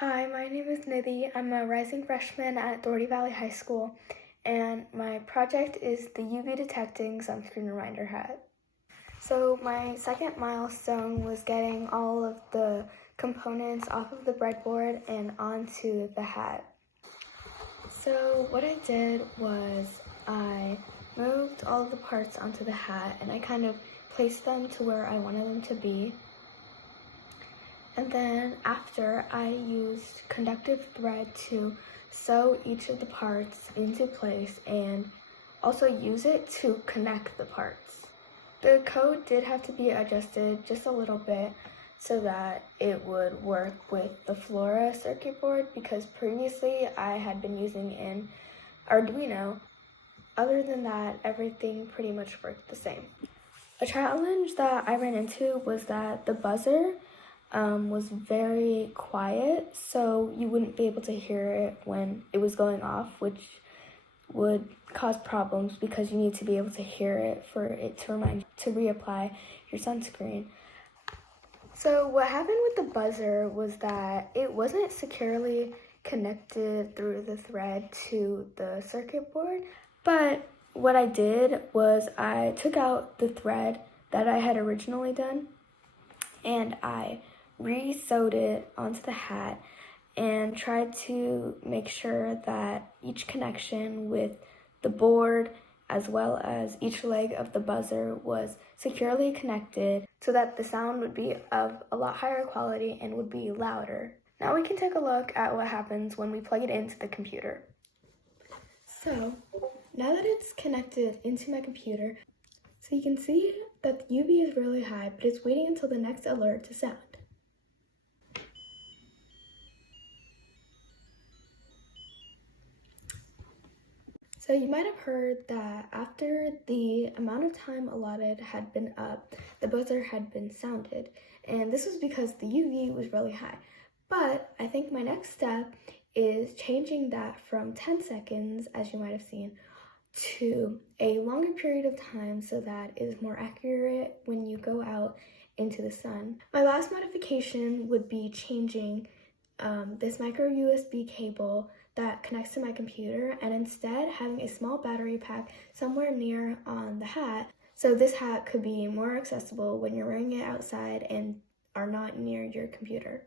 Hi, my name is Nidhi. I'm a rising freshman at Doherty Valley High School, and my project is the UV detecting sunscreen reminder hat. So my second milestone was getting all of the components off of the breadboard and onto the hat. So what I did was I moved all of the parts onto the hat and I kind of placed them to where I wanted them to be. And then after, I used conductive thread to sew each of the parts into place and also use it to connect the parts. The code did have to be adjusted just a little bit so that it would work with the Flora circuit board because previously I had been using an Arduino. Other than that, everything pretty much worked the same. A challenge that I ran into was that the buzzer was very quiet, so you wouldn't be able to hear it when it was going off, which would cause problems because you need to be able to hear it for it to remind you to reapply your sunscreen. So what happened with the buzzer was that it wasn't securely connected through the thread to the circuit board, but what I did was I took out the thread that I had originally done and I re-sewed it onto the hat and tried to make sure that each connection with the board as well as each leg of the buzzer was securely connected so that the sound would be of a lot higher quality and would be louder. Now we can take a look at what happens when we plug it into the computer. So now that it's connected into my computer, so you can see that the UV is really high, but it's waiting until the next alert to sound. So you might have heard that after the amount of time allotted had been up, the buzzer had been sounded, and this was because the UV was really high. But I think my next step is changing that from 10 seconds, as you might have seen, to a longer period of time so that it is more accurate when you go out into the sun. My last modification would be changing this micro USB cable that connects to my computer and instead having a small battery pack somewhere near on the hat so this hat could be more accessible when you're wearing it outside and are not near your computer.